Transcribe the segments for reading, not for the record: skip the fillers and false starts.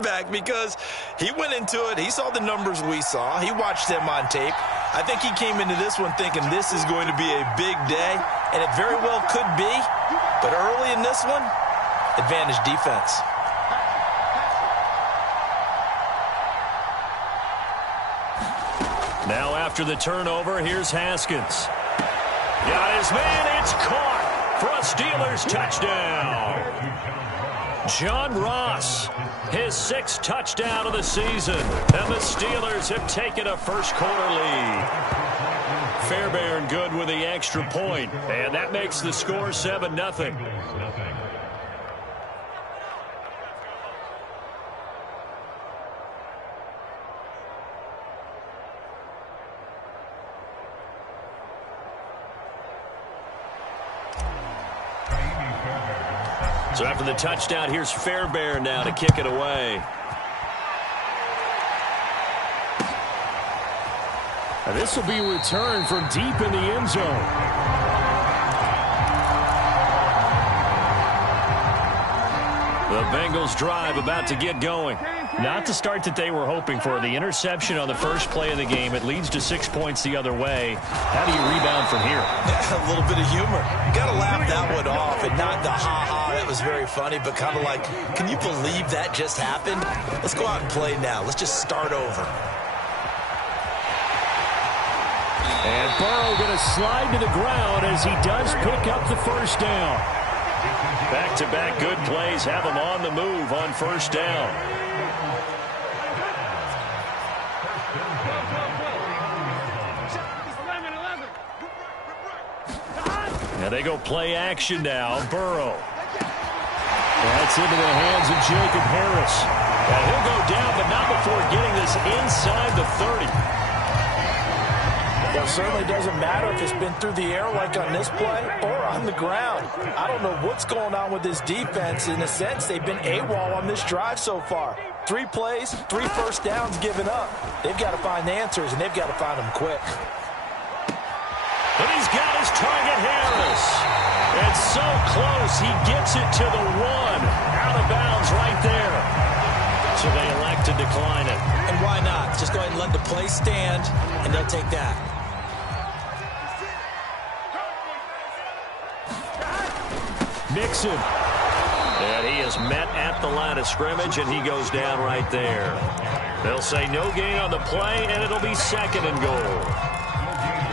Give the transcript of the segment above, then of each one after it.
quarterback because he went into it. He saw the numbers we saw. He watched them on tape. I think he came into this one thinking this is going to be a big day, and it very well could be. But early in this one, advantage defense. Now after the turnover, here's Haskins. Got his man, it's caught for a Steelers touchdown. John Ross, his 6th touchdown of the season, and the Steelers have taken a first-quarter lead. Fairbairn good with the extra point, and that makes the score 7-0. So after the touchdown, here's Fairbairn now to kick it away. And this will be a return from deep in the end zone. The Bengals drive about to get going. Not the start that they were hoping for. The interception on the first play of the game. It leads to 6 points the other way. How do you rebound from here? Yeah, a little bit of humor. You got to laugh that one off and not the ha-ha. That was very funny, but kind of like, can you believe that just happened? Let's go out and play now. Let's just start over. And Burrow going to slide to the ground as he does pick up the first down. Back-to-back good plays have them on the move on first down. Now they go play action now. Burrow. That's into the hands of Jacob Harris. And he'll go down, but not before getting this inside the 30. Well, it certainly doesn't matter if it's been through the air like on this play or on the ground. I don't know what's going on with this defense. In a sense, they've been AWOL on this drive so far. 3 plays, 3 first downs given up. They've got to find answers, and they've got to find them quick. And he's got his target, Harris. It's so close, he gets it to the 1. Out of bounds right there. So they elect to decline it. And why not? Just go ahead and let the play stand, and they'll take that. Mixon. And he is met at the line of scrimmage, and he goes down right there. They'll say no gain on the play, and it'll be 2nd and goal.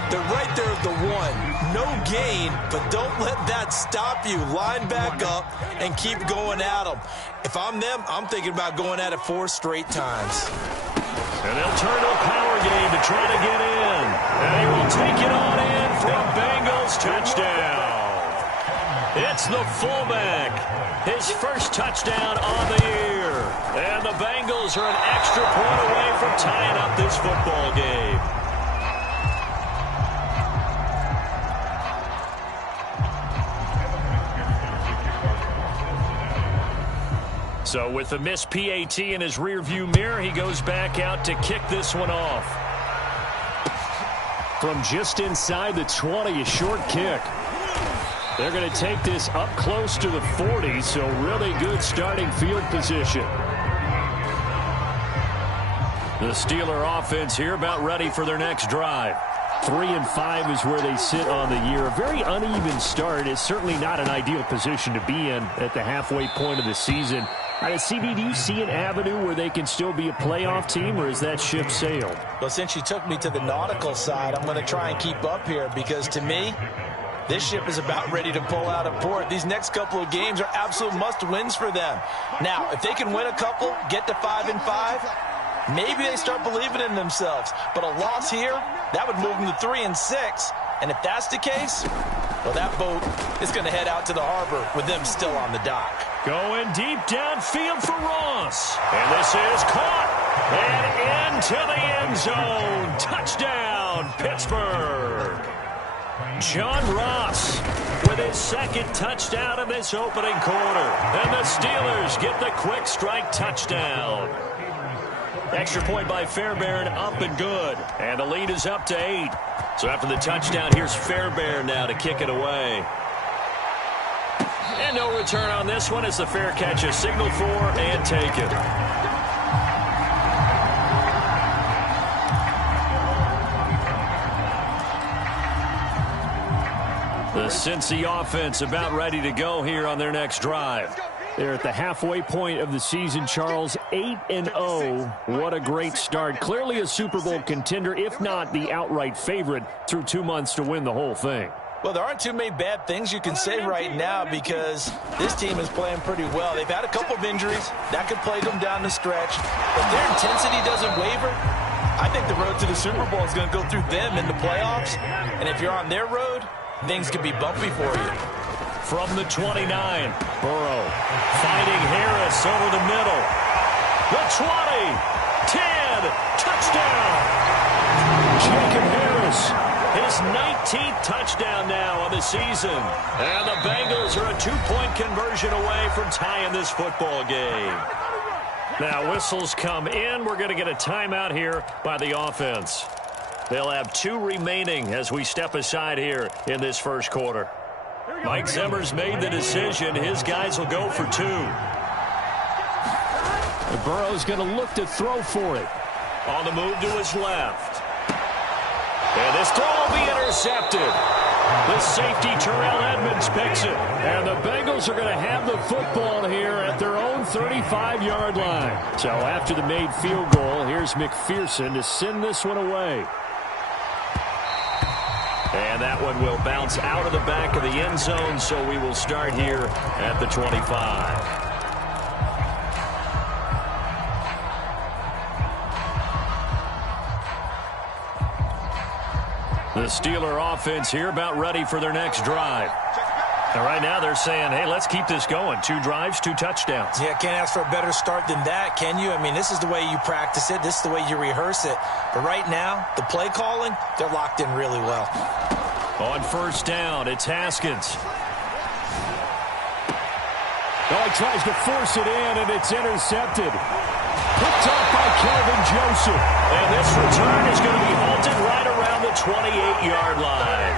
They're right there at the 1. No gain, but don't let that stop you. Line back up and keep going at them. If I'm them, I'm thinking about going at it 4 straight times. And they'll turn to a power game to try to get in. And they will take it on in for a Bengals touchdown. It's the fullback. His first touchdown on the year. And the Bengals are an extra point away from tying up this football game. So with the missed PAT in his rearview mirror, he goes back out to kick this one off. From just inside the 20, a short kick. They're going to take this up close to the 40, so really good starting field position. The Steeler offense here about ready for their next drive. 3-5 is where they sit on the year. A very uneven start is certainly not an ideal position to be in at the halfway point of the season. CB, do you see an avenue where they can still be a playoff team, or is that ship sailed? Well, since you took me to the nautical side, I'm going to try and keep up here because, to me, this ship is about ready to pull out of port. These next couple of games are absolute must-wins for them. Now, if they can win a couple, get to 5-5, maybe they start believing in themselves. But a loss here, that would move them to 3-6. And if that's the case, well, that boat is going to head out to the harbor with them still on the dock. Going deep downfield for Ross. And this is caught. And into the end zone. Touchdown, Pittsburgh. John Ross with his 2nd touchdown of this opening quarter. And the Steelers get the quick strike touchdown. Extra point by Fairbairn, up and good. And the lead is up to 8. So after the touchdown, here's Fairbairn now to kick it away. And no return on this one as the fair catch is signaled for and taken. The Cincy offense about ready to go here on their next drive. They're at the halfway point of the season, Charles, 8-0. What a great start. Clearly a Super Bowl contender, if not the outright favorite, through 2 months to win the whole thing. Well, there aren't too many bad things you can say right now because this team is playing pretty well. They've had a couple of injuries. That could plague them down the stretch. But their intensity doesn't waver. I think the road to the Super Bowl is going to go through them in the playoffs. And if you're on their road, things could be bumpy for you. From the 29, Burrow finding Harris over the middle. The 20, 10, touchdown. Jacob Harris. His 19th touchdown now on the season. And the Bengals are a 2-point conversion away from tying this football game. Now whistles come in. We're going to get a timeout here by the offense. They'll have 2 remaining as we step aside here in this first quarter. Mike Zimmer's made the decision. His guys will go for 2. And Burrow's going to look to throw for it. On the move to his left. And this throw will be intercepted. The safety, Terrell Edmonds, picks it. And the Bengals are going to have the football here at their own 35-yard line. So after the made field goal, here's McPherson to send this one away. And that one will bounce out of the back of the end zone, so we will start here at the 25. The Steeler offense here about ready for their next drive. And right now they're saying, hey, let's keep this going. 2 drives, 2 touchdowns. Yeah, can't ask for a better start than that, can you? I mean, this is the way you practice it. This is the way you rehearse it. But right now, the play calling, they're locked in really well. On first down, it's Haskins. Oh, he tries to force it in, and it's intercepted. Picked up by Kelvin Joseph. And this return is going to be halted right around the 28-yard line.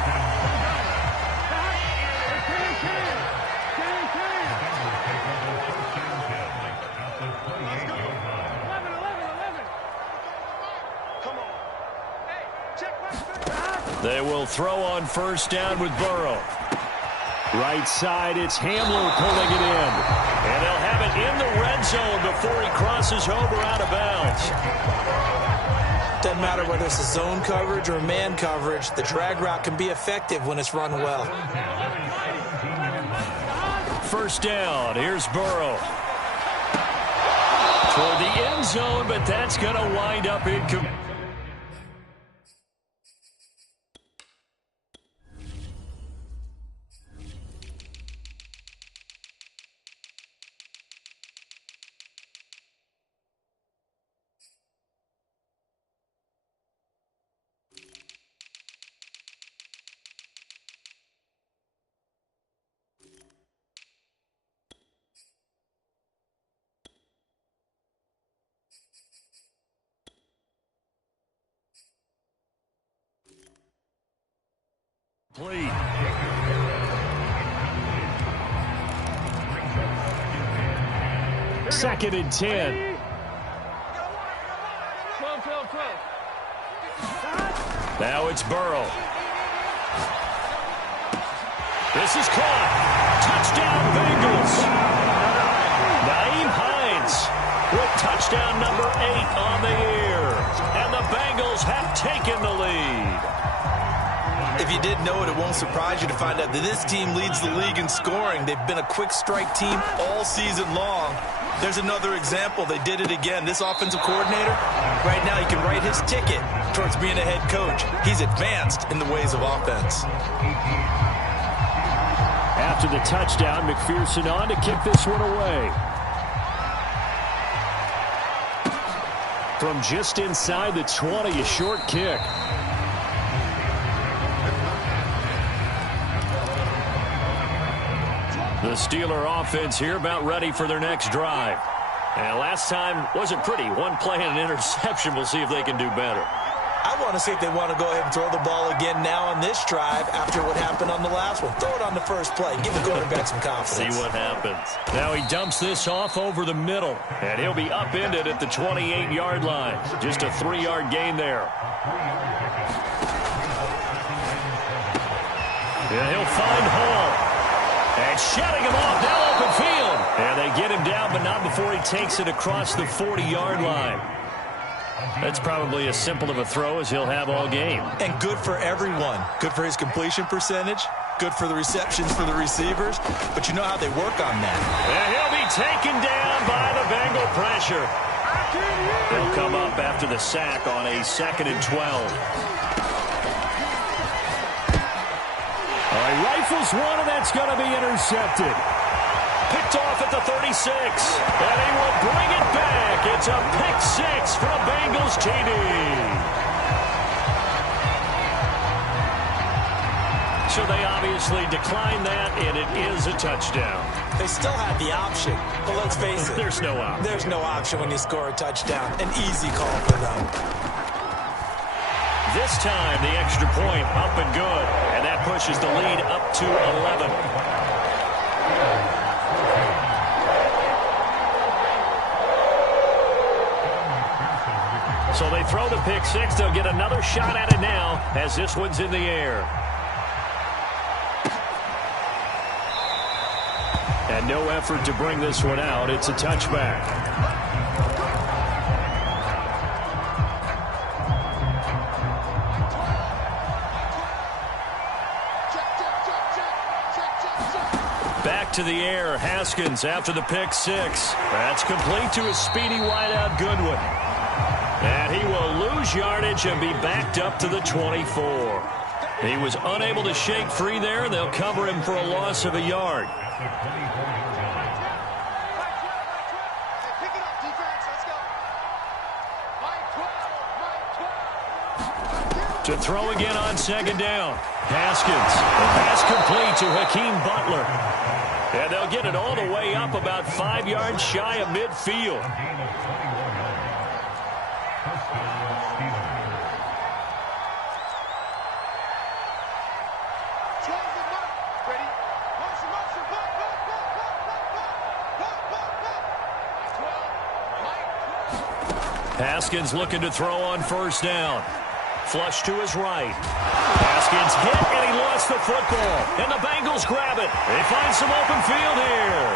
They will throw on first down with Burrow. Right side, it's Hamler pulling it in. And they'll have it in the red zone before he crosses over out of bounds. Doesn't matter whether it's a zone coverage or man coverage, the drag route can be effective when it's run well. First down, here's Burrow. Toward the end zone, but that's going to wind up incomplete. Second and 10. Now it's Burrow. This is caught. Touchdown Bengals. Naeem Hines with touchdown number 8 on the year. And the Bengals have taken the lead. If you didn't know it, it won't surprise you to find out that this team leads the league in scoring. They've been a quick strike team all season long. There's another example. They did it again. This offensive coordinator, right now he can write his ticket towards being a head coach. He's advanced in the ways of offense. After the touchdown, McPherson on to kick this one away. From just inside the 20, a short kick. The Steeler offense here about ready for their next drive. And last time wasn't pretty. One play and an interception. We'll see if they can do better. I want to see if they want to go ahead and throw the ball again now on this drive after what happened on the last one. Throw it on the first play. Give the quarterback some confidence. See what happens. Now he dumps this off over the middle. And he'll be upended at the 28-yard line. Just a 3-yard gain there. Yeah, he'll find Hall. And shutting him off, now open field. And they get him down, but not before he takes it across the 40-yard line. That's probably as simple of a throw as he'll have all game. And good for everyone. Good for his completion percentage. Good for the receptions for the receivers. But you know how they work on that. And he'll be taken down by the Bengal pressure. They'll come up after the sack on a 2nd and 12. All right, rifles one, and that's going to be intercepted. Picked off at the 36, and he will bring it back. It's a pick six for a Bengals TD. So they obviously declined that, and it is a touchdown. They still have the option, but let's face it. There's no option. There's no option when you score a touchdown. An easy call for them. This time, the extra point up and good, and that pushes the lead up to 11. So they throw the pick six. They'll get another shot at it now as this one's in the air. And no effort to bring this one out. It's a touchback. Back to the air. Haskins after the pick six. That's complete to his speedy wideout Goodwin. And he will lose yardage and be backed up to the 24. He was unable to shake free there. They'll cover him for a loss of a yard. To throw again on 2nd down. Haskins. The pass complete to Hakeem Butler. And they'll get it all the way up about 5 yards shy of midfield. Haskins looking to throw on 1st down. Flush to his right. Haskins hit, and he lost the football. And the Bengals grab it. They find some open field here.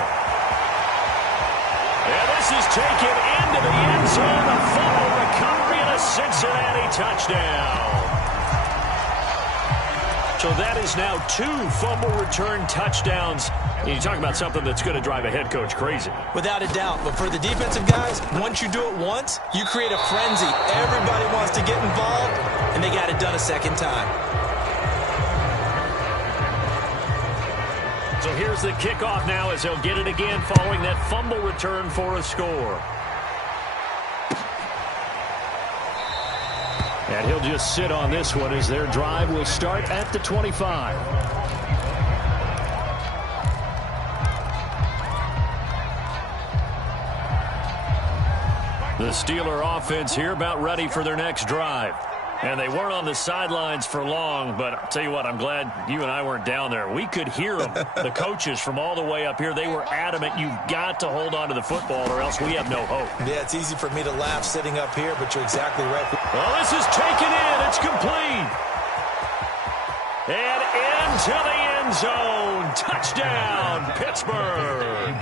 And this is taken into the end zone. A fumble recovery and a Cincinnati touchdown. So that is now 2 fumble return touchdowns. You talk about something that's going to drive a head coach crazy. Without a doubt. But for the defensive guys, once you do it once, you create a frenzy. Everybody wants to get involved, and they got it done a 2nd time. So here's the kickoff now as they'll get it again following that fumble return for a score. And he'll just sit on this one as their drive will start at the 25. The Steeler offense here about ready for their next drive. And they weren't on the sidelines for long, but I'll tell you what, I'm glad you and I weren't down there. We could hear them, the coaches from all the way up here. They were adamant, you've got to hold on to the football or else we have no hope. Yeah, it's easy for me to laugh sitting up here, but you're exactly right. Well, this is taken in. It's complete. And into the end zone. Touchdown, Pittsburgh.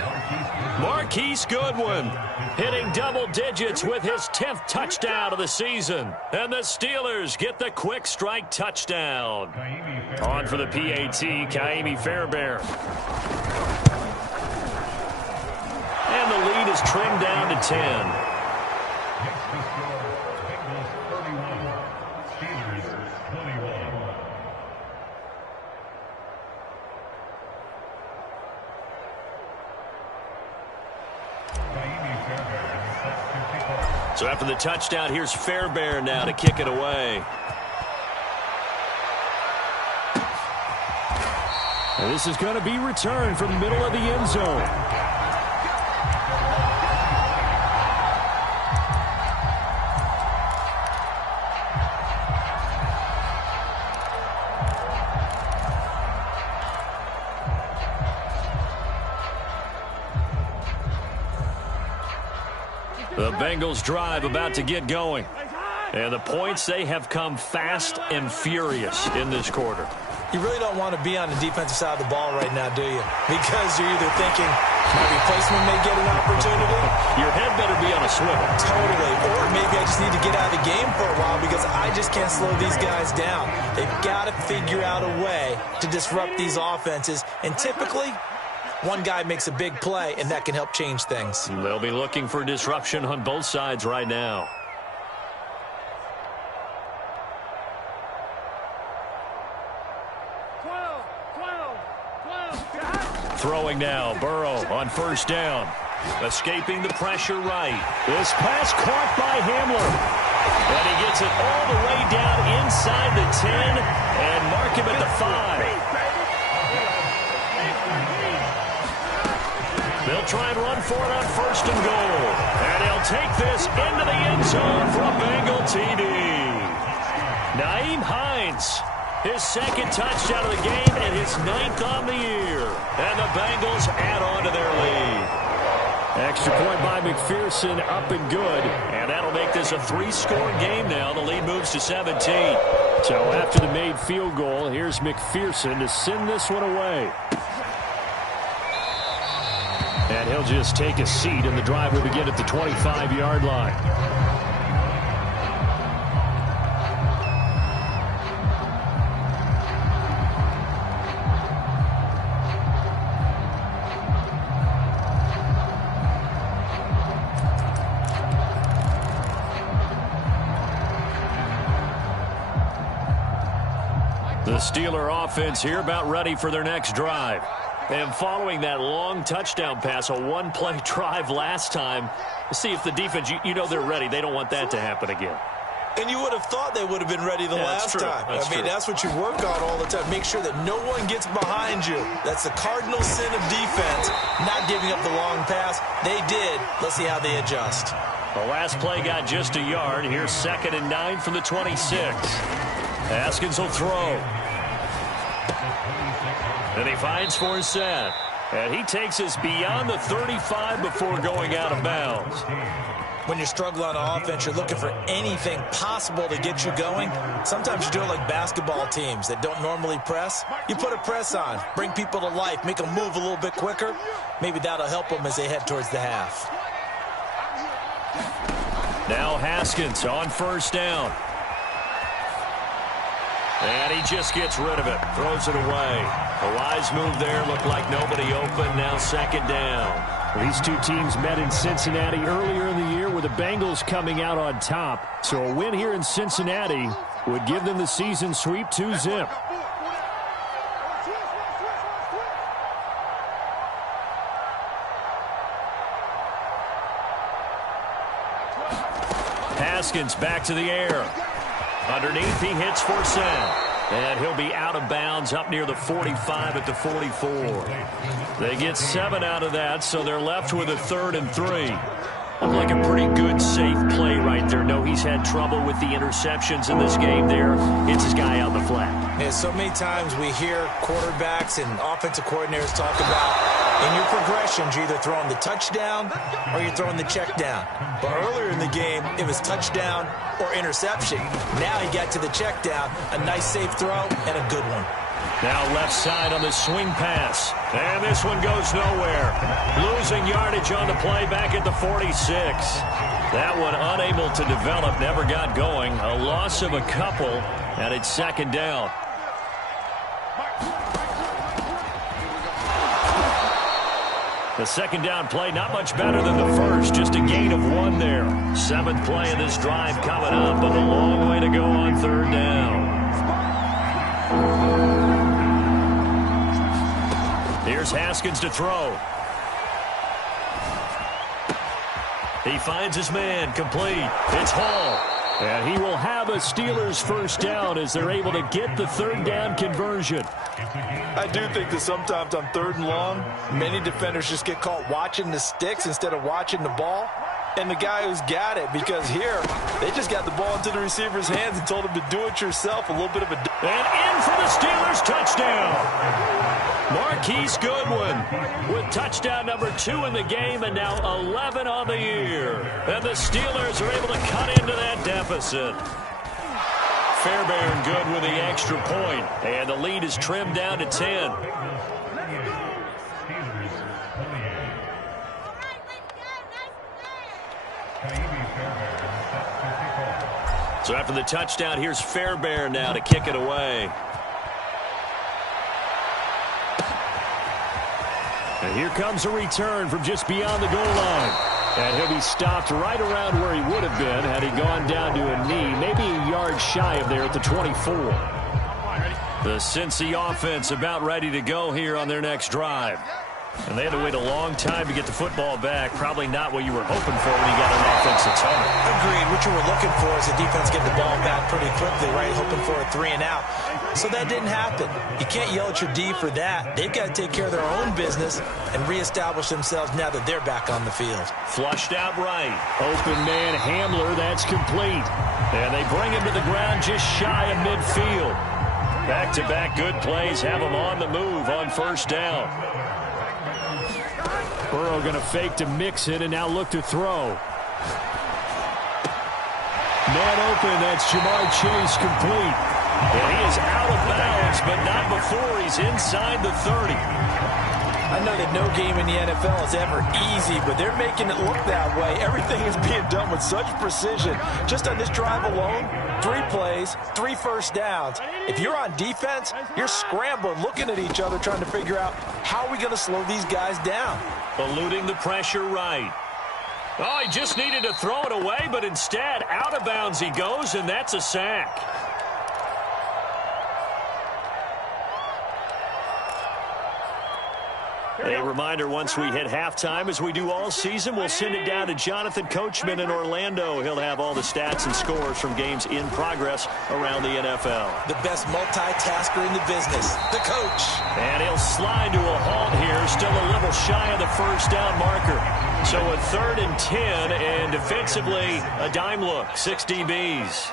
Marquise Goodwin hitting double digits with his 10th touchdown of the season. And the Steelers get the quick strike touchdown. On for the PAT, Kaimi Fairbairn. And the lead is trimmed down to 10. So after the touchdown, here's Fairbairn now to kick it away. And this is going to be returned from the middle of the end zone. The Bengals drive about to get going. And the points, they have come fast and furious in this quarter. You really don't want to be on the defensive side of the ball right now, do you? Because you're either thinking, my replacement may get an opportunity. Your head better be on a swivel. Totally. Or maybe I just need to get out of the game for a while because I just can't slow these guys down. They've got to figure out a way to disrupt these offenses. And typically, one guy makes a big play, and that can help change things. They'll be looking for disruption on both sides right now. Throwing now, Burrow on first down. Escaping the pressure right. This pass caught by Hamler. And he gets it all the way down inside the 10 and mark him at the 5. They'll try and run for it on first and goal. And he'll take this into the end zone for a Bengal TD. Nyheim Hines. His second touchdown of the game and his 9th on the year. And the Bengals add on to their lead. Extra point by McPherson, up and good. And that'll make this a 3-score game now. The lead moves to 17. So after the made field goal, here's McPherson to send this one away. And he'll just take a seat, and the drive will begin at the 25-yard line. The Steeler offense here about ready for their next drive. And following that long touchdown pass, a one-play drive last time, see if the defense, you know they're ready. They don't want that to happen again. And you would have thought they would have been ready the last time. That's what you work on all the time. Make sure that no one gets behind you. That's the cardinal sin of defense, not giving up the long pass. They did. Let's see how they adjust. The last play got just a yard. Here's 2nd and 9 from the 26. Haskins will throw. And he finds Forsett. And he takes us beyond the 35 before going out of bounds. When you're struggling on offense, you're looking for anything possible to get you going. Sometimes you do it like basketball teams that don't normally press. You put a press on, bring people to life, make them move a little bit quicker. Maybe that'll help them as they head towards the half. Now Haskins on first down. And he just gets rid of it, throws it away. A wise move there, looked like nobody open, now 2nd down. These two teams met in Cincinnati earlier in the year with the Bengals coming out on top. So a win here in Cincinnati would give them the season sweep 2-zip. Haskins back to the air. Underneath, he hits Forsett. And he'll be out of bounds up near the 45 at the 44. They get 7 out of that, so they're left with a 3rd and 3. Looked like a pretty good, safe play right there. No, he's had trouble with the interceptions in this game there. It's his guy out the flat. Yeah, so many times we hear quarterbacks and offensive coordinators talk about in your progressions, you're either throwing the touchdown or you're throwing the check down. But earlier in the game, it was touchdown or interception. Now he got to the check down, a nice safe throw, and a good one. Now left side on the swing pass. And this one goes nowhere. Losing yardage on the play back at the 46. That one unable to develop, never got going. A loss of a couple, and it's 2nd down. The 2nd down play, not much better than the first, just a gain of 1 there. 7th play of this drive coming up, but a long way to go on 3rd down. Here's Haskins to throw. He finds his man, complete. It's Hall. And he will have a Steelers first down as they're able to get the 3rd down conversion. I do think that sometimes on 3rd and long, many defenders just get caught watching the sticks instead of watching the ball. And the guy who's got it, because here, they just got the ball into the receiver's hands and told him to do it yourself. A little bit of a... And in for the Steelers touchdown. Marquise Goodwin with touchdown number 2 in the game and now 11 on the year. And the Steelers are able to cut into that deficit. Fairbairn good with the extra point, and the lead is trimmed down to 10. So after the touchdown, here's Fairbairn now to kick it away. And here comes a return from just beyond the goal line. And he'll be stopped right around where he would have been had he gone down to a knee, maybe a yard shy of there at the 24. The Cincy offense about ready to go here on their next drive. And they had to wait a long time to get the football back. Probably not what you were hoping for when you got an offense that's home. Agreed. What you were looking for is the defense get the ball back pretty quickly, right? Hoping for a 3 and out. So that didn't happen. You can't yell at your D for that. They've got to take care of their own business and reestablish themselves now that they're back on the field. Flushed out right. Open man Hamler, that's complete. And they bring him to the ground just shy of midfield. Back-to-back good plays have him on the move on first down. Burrow going to fake to mix it and now look to throw. Man open, that's Jamar Chase complete. And he is out of bounds, but not before he's inside the 30. I know that no game in the NFL is ever easy, but they're making it look that way. Everything is being done with such precision. Just on this drive alone, 3 plays, 3 first downs. If you're on defense, you're scrambling, looking at each other, trying to figure out how are we going to slow these guys down. Eluding the pressure right. Oh, he just needed to throw it away, but instead, out of bounds he goes, and that's a sack. A reminder, once we hit halftime, as we do all season, we'll send it down to Jonathan Coachman in Orlando. He'll have all the stats and scores from games in progress around the NFL. The best multitasker in the business, the coach. And he'll slide to a halt here, still a little shy of the first down marker. So a 3rd and 10, and defensively, a dime look, 6 DBs.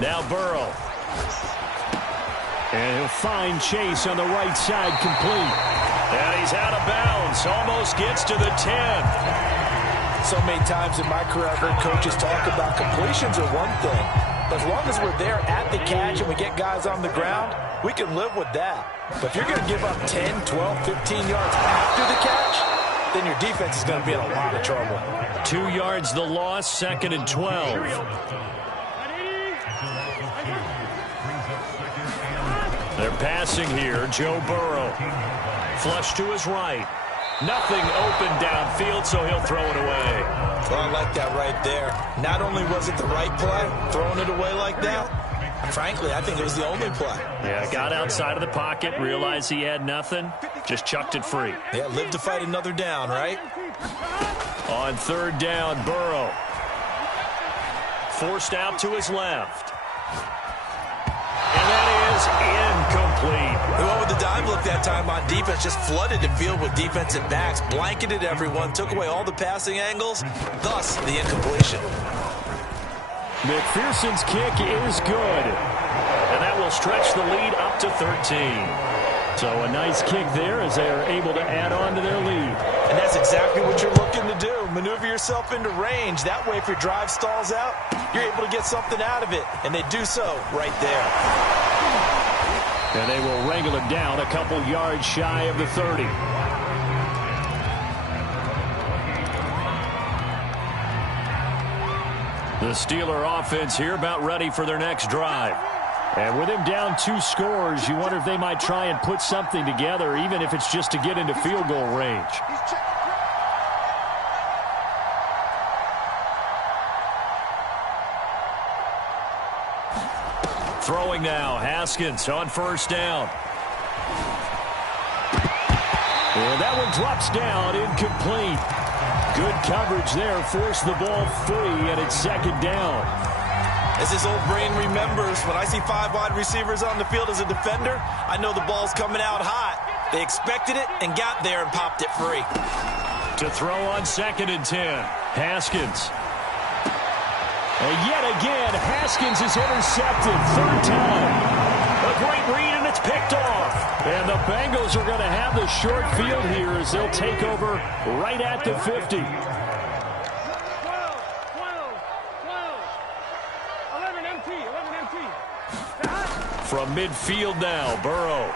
Now Burrow. And he'll find Chase on the right side complete. And he's out of bounds. Almost gets to the 10. So many times in my career, I've heard coaches talk about completions are one thing. But as long as we're there at the catch and we get guys on the ground, we can live with that. But if you're going to give up 10, 12, 15 yards after the catch, then your defense is going to be in a lot of trouble. 2 yards the loss, 2nd and 12. They're passing here. Joe Burrow. Flush to his right. Nothing open downfield, so he'll throw it away. Well, I like that right there. Not only was it the right play, throwing it away like that, frankly, I think it was the only play. Yeah, got outside of the pocket, realized he had nothing, just chucked it free. Yeah, live to fight another down, right? On 3rd down, Burrow. Forced out to his left. And that is incomplete. They went with the dime look that time on defense, just flooded the field with defensive backs, blanketed everyone, took away all the passing angles, thus the incompletion. McPherson's kick is good. And that will stretch the lead up to 13. So a nice kick there as they are able to add on to their lead. And that's exactly what you're looking to do. Maneuver yourself into range. That way, if your drive stalls out, you're able to get something out of it. And they do so right there. And they will wrangle it down a couple yards shy of the 30. The Steeler offense here about ready for their next drive. And with him down 2 scores, you wonder if they might try and put something together, even if it's just to get into field goal range. Throwing now, Haskins on 1st down. And that one drops down, incomplete. Good coverage there, forced the ball free, and it's 2nd down. As his old brain remembers, when I see 5 wide receivers on the field as a defender, I know the ball's coming out hot. They expected it and got there and popped it free. To throw on 2nd and 10, Haskins. And yet again, Haskins is intercepted, 3rd time. A great read, and it's picked off. And the Bengals are going to have the short field here as they'll take over right at the 50. 11 MT. From midfield now, Burrow.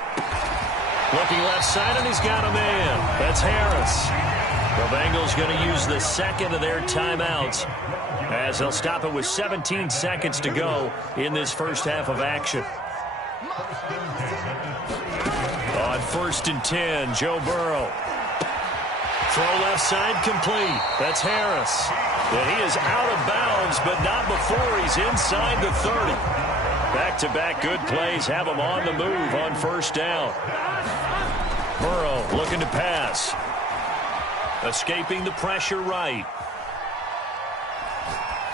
Looking left side, and he's got a man. That's Harris. The Bengals going to use the second of their timeouts as they'll stop it with 17 seconds to go in this first half of action. On 1st and 10, Joe Burrow. Throw left side complete. That's Harris. And he is out of bounds, but not before he's inside the 30. Back-to-back good plays have him on the move on 1st down. Burrow looking to pass. Escaping the pressure right.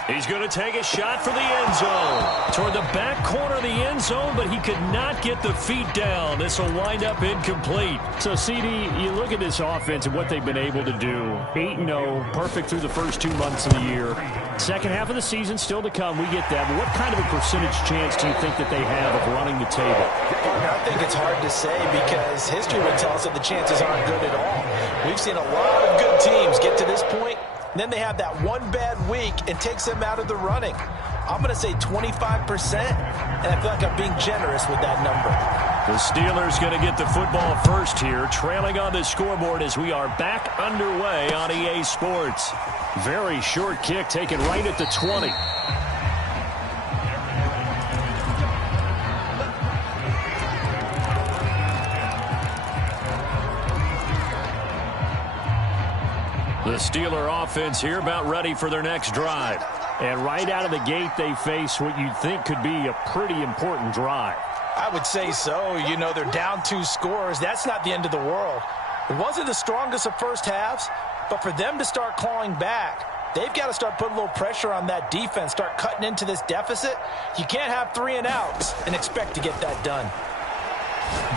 He's going to take a shot for the end zone. Toward the back corner of the end zone, but he could not get the feet down. This will wind up incomplete. So, CD, you look at this offense and what they've been able to do. 8-0, perfect through the first 2 months of the year. Second half of the season still to come. We get that. But what kind of a percentage chance do you think that they have of running the table? I think it's hard to say because history would tell us that the chances aren't good at all. We've seen a lot of good teams get to this point. And then they have that one bad week and takes them out of the running. I'm going to say 25%, and I feel like I'm being generous with that number. The Steelers going to get the football first here, trailing on the scoreboard as we are back underway on EA Sports. Very short kick taken right at the 20. The Steeler offense here about ready for their next drive. And right out of the gate, they face what you'd think could be a pretty important drive. I would say so. You know, they're down 2 scores. That's not the end of the world. It wasn't the strongest of first halves, but for them to start clawing back, they've got to start putting a little pressure on that defense, start cutting into this deficit. You can't have 3 and outs and expect to get that done.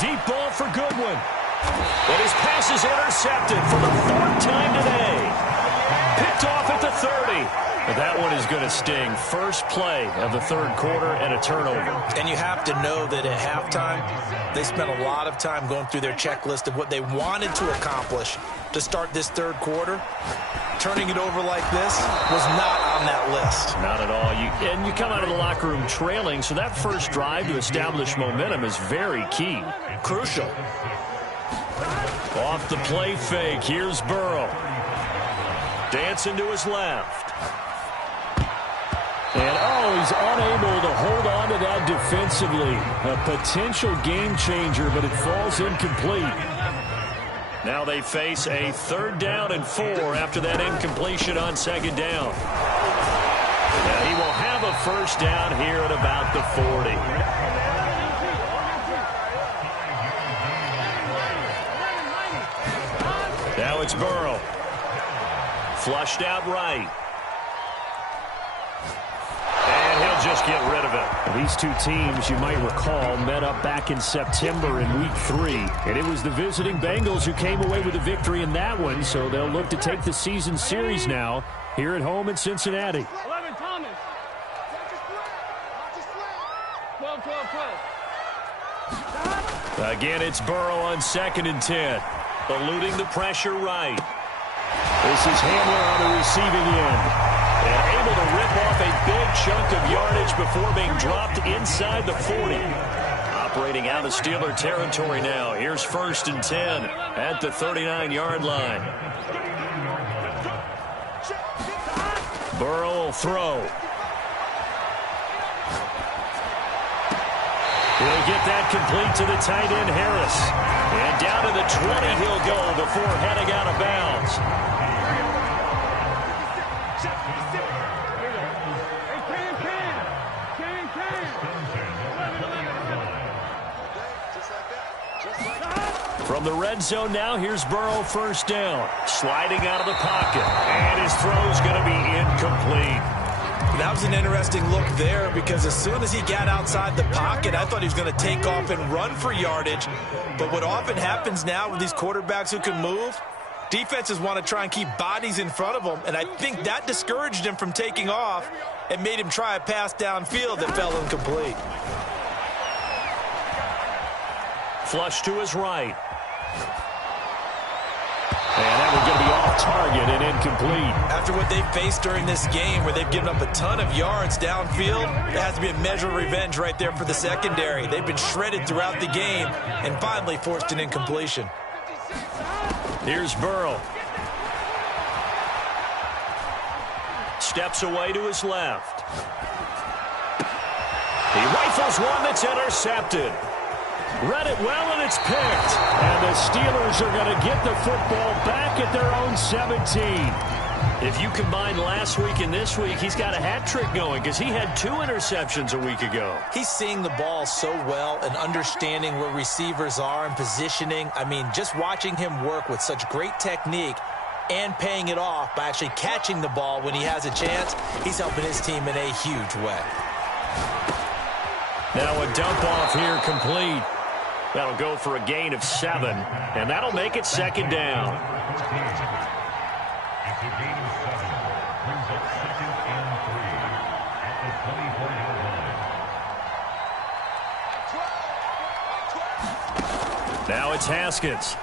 Deep ball for Goodwin. And his pass is intercepted for the 4th time today. Picked off at the 30. But that one is going to sting. First play of the 3rd quarter and a turnover. And you have to know that at halftime, they spent a lot of time going through their checklist of what they wanted to accomplish to start this 3rd quarter. Turning it over like this was not on that list. Not at all. And you come out of the locker room trailing, so that first drive to establish momentum is very key. Crucial. Off the play fake, here's Burrow. Dancing to his left. And, he's unable to hold on to that defensively. A potential game changer, but it falls incomplete. Now they face a 3rd down and 4 after that incompletion on 2nd down. Now he will have a 1st down here at about the 40. Now it's Burrow. Flushed out right. And he'll just get rid of it. These 2 teams, you might recall, met up back in September in Week 3. And it was the visiting Bengals who came away with a victory in that one, so they'll look to take the season series now here at home in Cincinnati. 11, Thomas. 12. Again, it's Burrow on 2nd and 10. Eluding the pressure right. This is Hamler on the receiving end. And able to rip off a big chunk of yardage before being dropped inside the 40. Operating out of Steeler territory now. Here's 1st and 10 at the 39-yard line. Burrow will throw. He'll get that complete to the tight end, Harris. And down to the 20 he'll go before heading out of bounds. From the red zone now, here's Burrow 1st down. Sliding out of the pocket. And his throw's going to be incomplete. That was an interesting look there because as soon as he got outside the pocket, I thought he was going to take off and run for yardage. But what often happens now with these quarterbacks who can move, defenses want to try and keep bodies in front of them, and I think that discouraged him from taking off and made him try a pass downfield that fell incomplete. Flush to his right. And that one's going to be off target and incomplete. After what they've faced during this game where they've given up a ton of yards downfield, there has to be a measure of revenge right there for the secondary. They've been shredded throughout the game and finally forced an incompletion. Here's Burrow. Steps away to his left. He rifles one that's intercepted. Read it well, and it's picked. And the Steelers are going to get the football back at their own 17. If you combine last week and this week, he's got a hat trick going because he had 2 interceptions a week ago. He's seeing the ball so well and understanding where receivers are and positioning. I mean, just watching him work with such great technique and paying it off by actually catching the ball when he has a chance, he's helping his team in a huge way. Now a dump off here complete. That'll go for a gain of 7, and that'll make it second down. Now it's Haskins.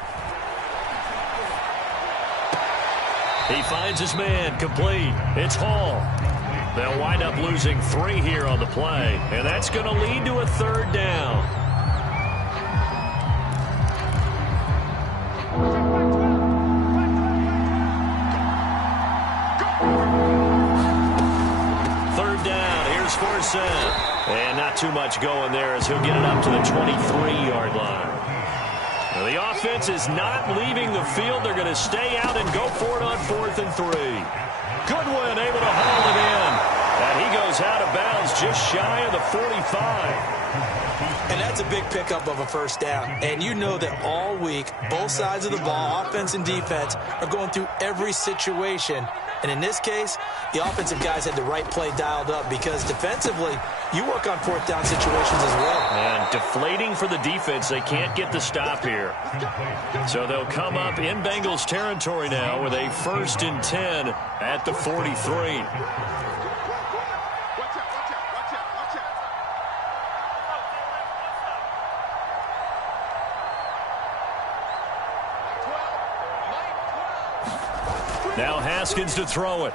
He finds his man, complete. It's Hall. They'll wind up losing 3 here on the play, and that's going to lead to a third down. Third down, here's Forsett. And not too much going there as he'll get it up to the 23-yard line. Now, the offense is not leaving the field. They're going to stay out and go for it on 4th and 3. Goodwin able to haul it in. And he goes out of bounds just shy of the 45. And that's a big pickup of a first down. And you know that all week, both sides of the ball, offense and defense, are going through every situation. And in this case, the offensive guys had the right play dialed up because defensively, you work on 4th down situations as well. And deflating for the defense. They can't get the stop here. So they'll come up in Bengals territory now with a 1st and 10 at the 43. Now Haskins to throw it.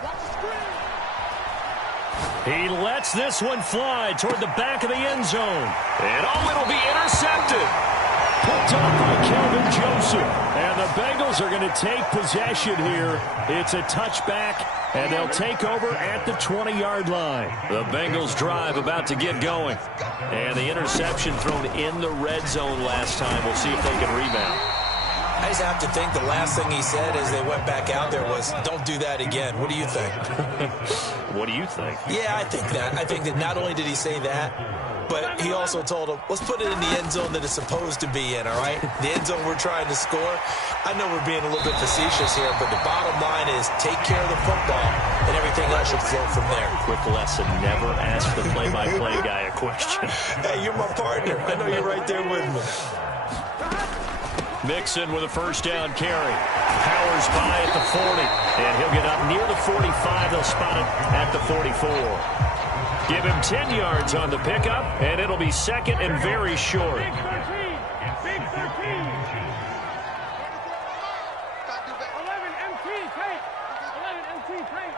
He lets this one fly toward the back of the end zone. And it'll be intercepted. Picked up by Kelvin Joseph. And the Bengals are going to take possession here. It's a touchback, and they'll take over at the 20-yard line. The Bengals drive about to get going. And the interception thrown in the red zone last time. We'll see if they can rebound. I just have to think the last thing he said as they went back out there was, don't do that again. What do you think? What do you think? Yeah, I think that. I think that not only did he say that, but he also told him, let's put it in the end zone that it's supposed to be in, all right? The end zone we're trying to score. I know we're being a little bit facetious here, but the bottom line is take care of the football, and everything else should flow from there. Quick lesson, never ask the play-by-play guy a question. Hey, you're my partner. I know you're right there with me. Mixon with a first down carry. Powers by at the 40. And he'll get up near the 45. They'll spot it at the 44. Give him 10 yards on the pickup, and it'll be second and very short. Big 13. Big 13. 11 MT take. 11 MT take.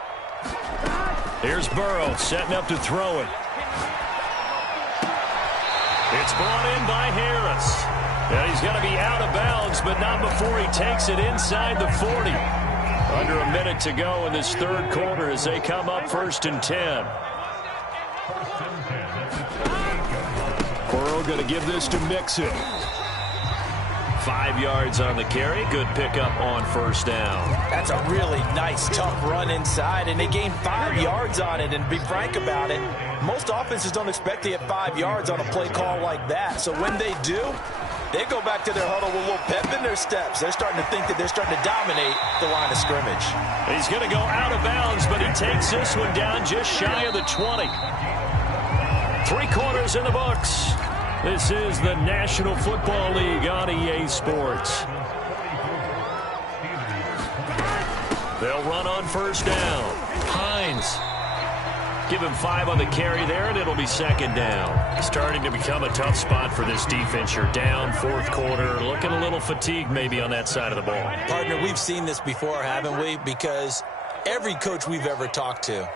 Here's Burrow setting up to throw it. It's brought in by Harris. And he's going to be out of bounds, but not before he takes it inside the 40. Under a minute to go in this third quarter as they come up 1st and 10. Burrow going to give this to Mixon. 5 yards on the carry. Good pickup on first down. That's a really nice, tough run inside, and they gained 5 yards on it. And to be frank about it, most offenses don't expect to get 5 yards on a play call like that. So when they do, they go back to their huddle with a little pep in their steps. They're starting to think that they're starting to dominate the line of scrimmage. He's going to go out of bounds, but he takes this one down just shy of the 20. 3 quarters in the books. This is the National Football League on EA Sports. They'll run on first down. Hines. Give him 5 on the carry there, and it'll be second down. Starting to become a tough spot for this defense. You're down, fourth quarter, looking a little fatigued maybe on that side of the ball. Partner, we've seen this before, haven't we? Because every coach we've ever talked to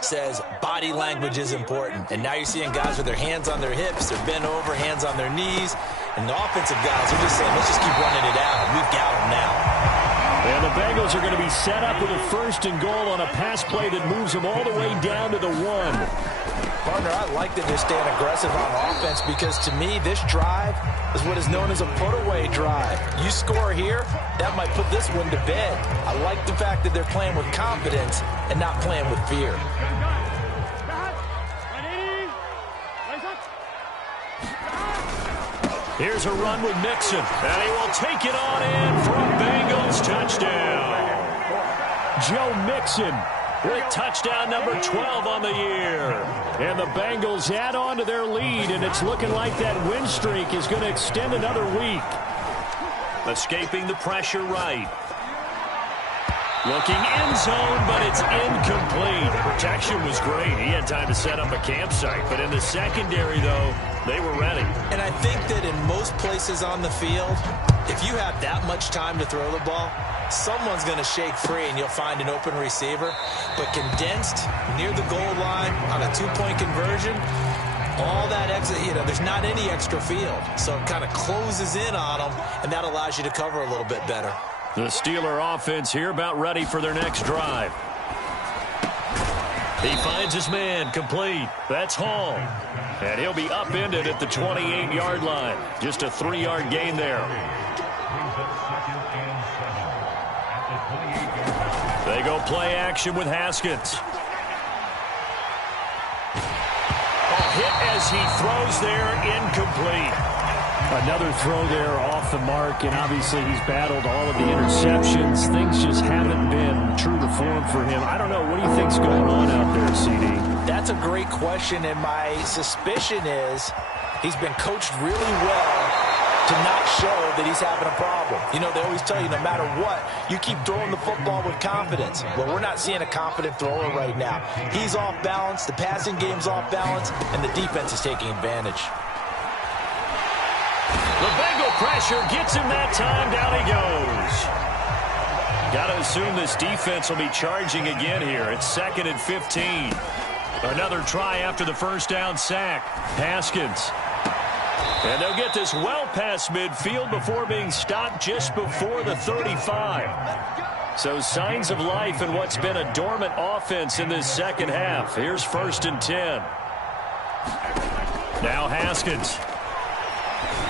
says body language is important. And now you're seeing guys with their hands on their hips, they're bent over, hands on their knees. And the offensive guys are just saying, let's just keep running it out. We've got them now. And the Bengals are going to be set up with a 1st and goal on a pass play that moves them all the way down to the 1. Partner, I like that they're staying aggressive on offense because to me, this drive is what is known as a put-away drive. You score here, that might put this one to bed. I like the fact that they're playing with confidence and not playing with fear. Here's a run with Mixon, and he will take it on in for a Bengals touchdown. Joe Mixon with touchdown number 12 on the year. And the Bengals add on to their lead, and it's looking like that win streak is going to extend another week. Escaping the pressure right. Looking end zone, but it's incomplete. Protection was great. He had time to set up a campsite, but in the secondary, though, they were ready. And I think that in most places on the field, if you have that much time to throw the ball, someone's going to shake free and you'll find an open receiver. But condensed near the goal line on a 2-point conversion, all that extra, there's not any extra field. So it kind of closes in on them, and that allows you to cover a little bit better. The Steeler offense here about ready for their next drive. He finds his man complete. That's Hall. And he'll be upended at the 28-yard line. Just a 3-yard gain there. They go play action with Haskins. A hit as he throws there, incomplete. Another throw there off the mark, and obviously he's battled all of the interceptions. Things just haven't been true to form for him. I don't know. What do you think's going on out there, CD? That's a great question, and my suspicion is he's been coached really well to not show that he's having a problem. They always tell you no matter what, you keep throwing the football with confidence. Well, we're not seeing a confident thrower right now. He's off balance, the passing game's off balance, and the defense is taking advantage. The Bengal pressure gets him that time. Down he goes. Got to assume this defense will be charging again here. It's 2nd and 15. Another try after the first down sack. Haskins. And they'll get this well past midfield before being stopped just before the 35. So signs of life in what's been a dormant offense in this second half. Here's 1st and 10. Now Haskins.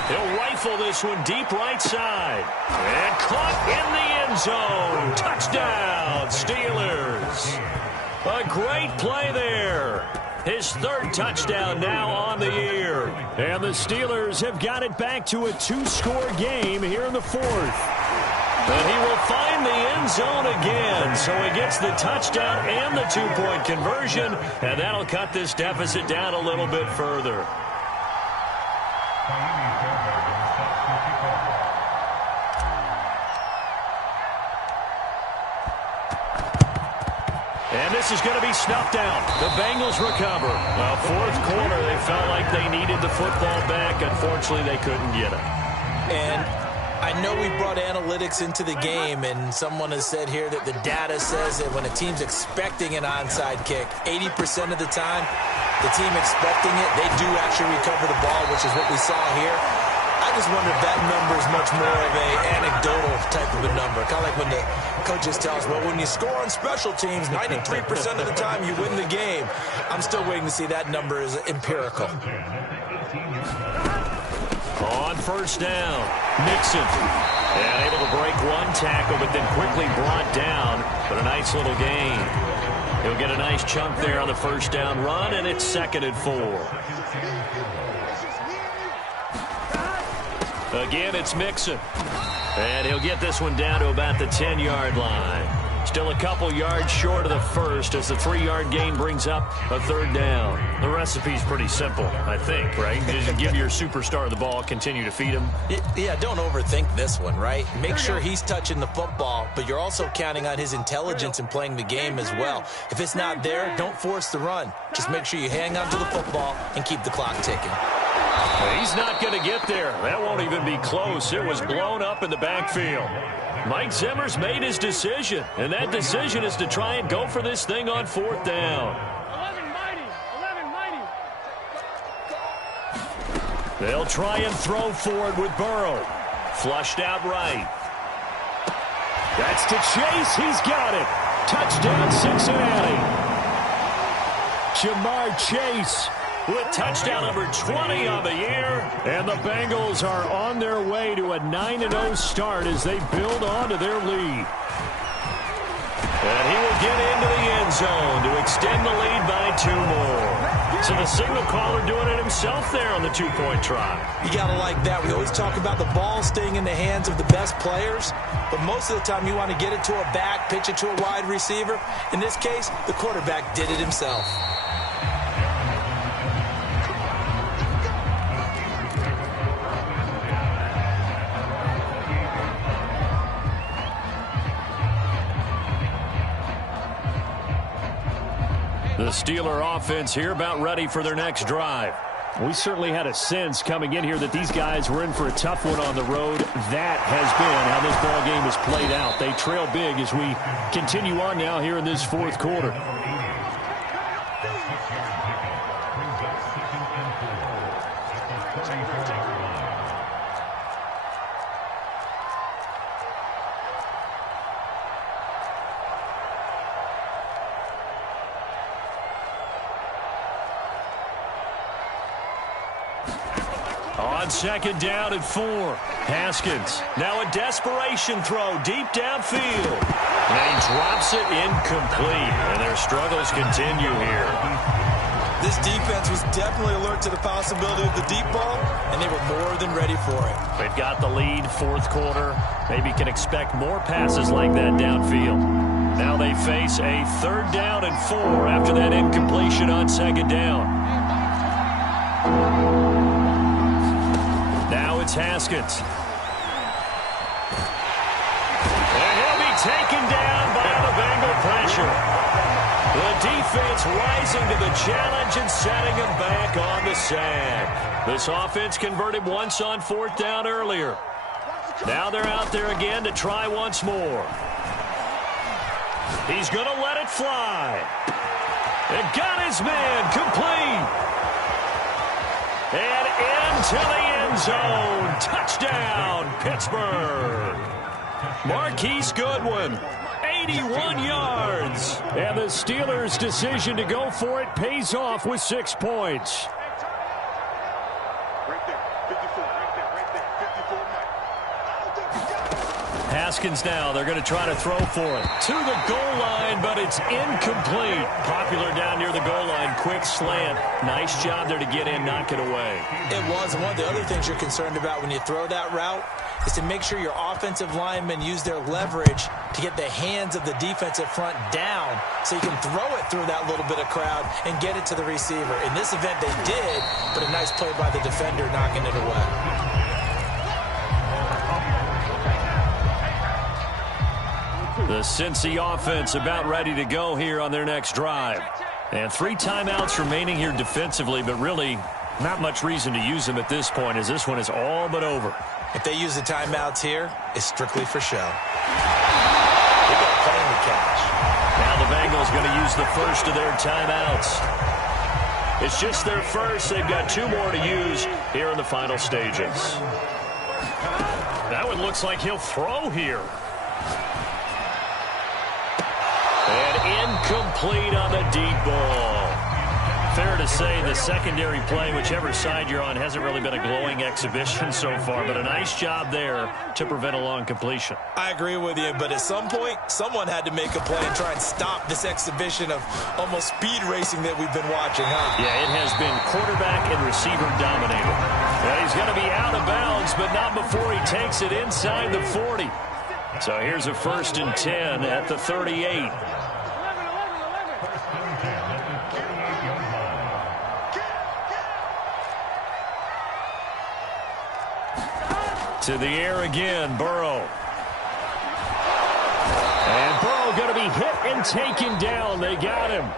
He'll rifle this one deep right side. And caught in the end zone. Touchdown, Steelers. A great play there. His 3rd touchdown now on the year. And the Steelers have got it back to a 2-score game here in the 4th. But he will find the end zone again. So he gets the touchdown and the 2-point conversion. And that'll cut this deficit down a little bit further. And this is going to be snuffed out. The Bengals recover. Well, 4th quarter, they felt like they needed the football back. Unfortunately, they couldn't get it. And I know we brought analytics into the game, and someone has said here that the data says that when a team's expecting an onside kick, 80% of the time, the team expecting it, they do actually recover the ball, which is what we saw here. I just wonder if that number is much more of an anecdotal type of a number. Kind of like when the coaches tell us, well, when you score on special teams, 93% of the time you win the game. I'm still waiting to see that number is empirical. On 1st down, Mixon. And able to break one tackle, but then quickly brought down. But a nice little gain. He'll get a nice chunk there on the 1st down run, and it's 2nd and 4. Again, it's Mixon. And he'll get this one down to about the 10-yard line. Still a couple yards short of the first as the 3-yard gain brings up a third down. The recipe's pretty simple, I think, right? Just give your superstar the ball, continue to feed him. Yeah, don't overthink this one, right? Make sure he's touching the football, but you're also counting on his intelligence in playing the game as well. If it's not there, don't force the run. Just make sure you hang on to the football and keep the clock ticking. He's not going to get there. That won't even be close. It was blown up in the backfield. Mike Zimmer's made his decision, and that decision is to try and go for this thing on fourth down. 11 mighty. They'll try and throw forward with Burrow. Flushed out right. That's to Chase. He's got it. Touchdown, Cincinnati. Jamar Chase with touchdown number 20 on the year. And the Bengals are on their way to a 9-0 start as they build on to their lead. And he will get into the end zone to extend the lead by 2 more. So the signal caller doing it himself there on the 2-point try. You got to like that. We always talk about the ball staying in the hands of the best players, but most of the time you want to get it to a back, pitch it to a wide receiver. In this case, the quarterback did it himself. The Steeler offense here about ready for their next drive. We certainly had a sense coming in here that these guys were in for a tough one on the road. That has been how this ball game has played out. They trail big as we continue on now here in this fourth quarter. On second down and 4. Haskins. Now a desperation throw deep downfield. And he drops it incomplete. And their struggles continue here. This defense was definitely alert to the possibility of the deep ball, and they were more than ready for it. They've got the lead, fourth quarter. Maybe can expect more passes like that downfield. Now they face a third down and 4 after that incompletion on second down. Now it's Haskins. And he'll be taken down by the Bengal pressure. The defense rising to the challenge and setting him back on the sack. This offense converted once on fourth down earlier. Now they're out there again to try once more. He's going to let it fly. And got his man complete. And into the end zone. Touchdown, Pittsburgh. Marquise Goodwin, 81 yards. And the Steelers' decision to go for it pays off with 6 points. Haskins now, they're going to try to throw for it. To the goal line, but it's incomplete. Popular down near the goal line, quick slant. Nice job there to get in, knock it away. It was. One of the other things you're concerned about when you throw that route is to make sure your offensive linemen use their leverage to get the hands of the defensive front down so you can throw it through that little bit of crowd and get it to the receiver. In this event, they did, but a nice play by the defender knocking it away. The Cincy offense about ready to go here on their next drive. And 3 timeouts remaining here defensively, but really not much reason to use them at this point as this one is all but over. If they use the timeouts here, it's strictly for show. They got plenty to catch. Now the Bengals going to use the first of their timeouts. It's just their first. They've got 2 more to use here in the final stages. That one looks like he'll throw here. And incomplete on the deep ball. Fair to say the secondary play, whichever side you're on, hasn't really been a glowing exhibition so far, but a nice job there to prevent a long completion. I agree with you, but at some point, someone had to make a play and try and stop this exhibition of almost speed racing that we've been watching, huh? Yeah, it has been quarterback and receiver dominated. Yeah, he's going to be out of bounds, but not before he takes it inside the 40. So here's a 1st and 10 at the 38. To the air again, Burrow. And Burrow going to be hit and taken down. They got him.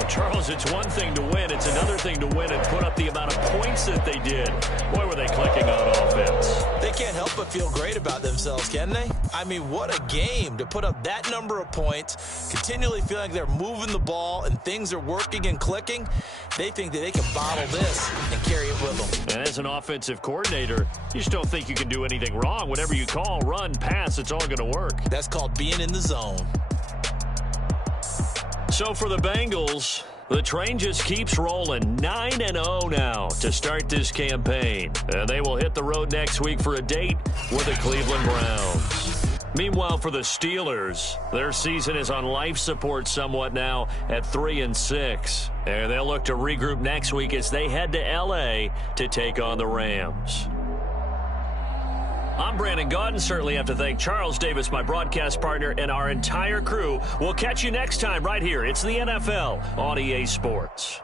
Well, Charles, it's one thing to win. It's another thing to win and put up the amount of points that they did. Boy, were they clicking on offense. They can't help but feel great about themselves, can they? I mean, what a game to put up that number of points, continually feeling like they're moving the ball and things are working and clicking. They think that they can bottle this and carry it with them. And as an offensive coordinator, you just don't think you can do anything wrong. Whatever you call, run, pass, it's all going to work. That's called being in the zone. So for the Bengals, the train just keeps rolling. 9-0 now to start this campaign. And they will hit the road next week for a date with the Cleveland Browns. Meanwhile, for the Steelers, their season is on life support somewhat now at 3-6. And they'll look to regroup next week as they head to L.A. to take on the Rams. I'm Brandon Gaudin. Certainly have to thank Charles Davis, my broadcast partner, and our entire crew. We'll catch you next time right here. It's the NFL on EA Sports.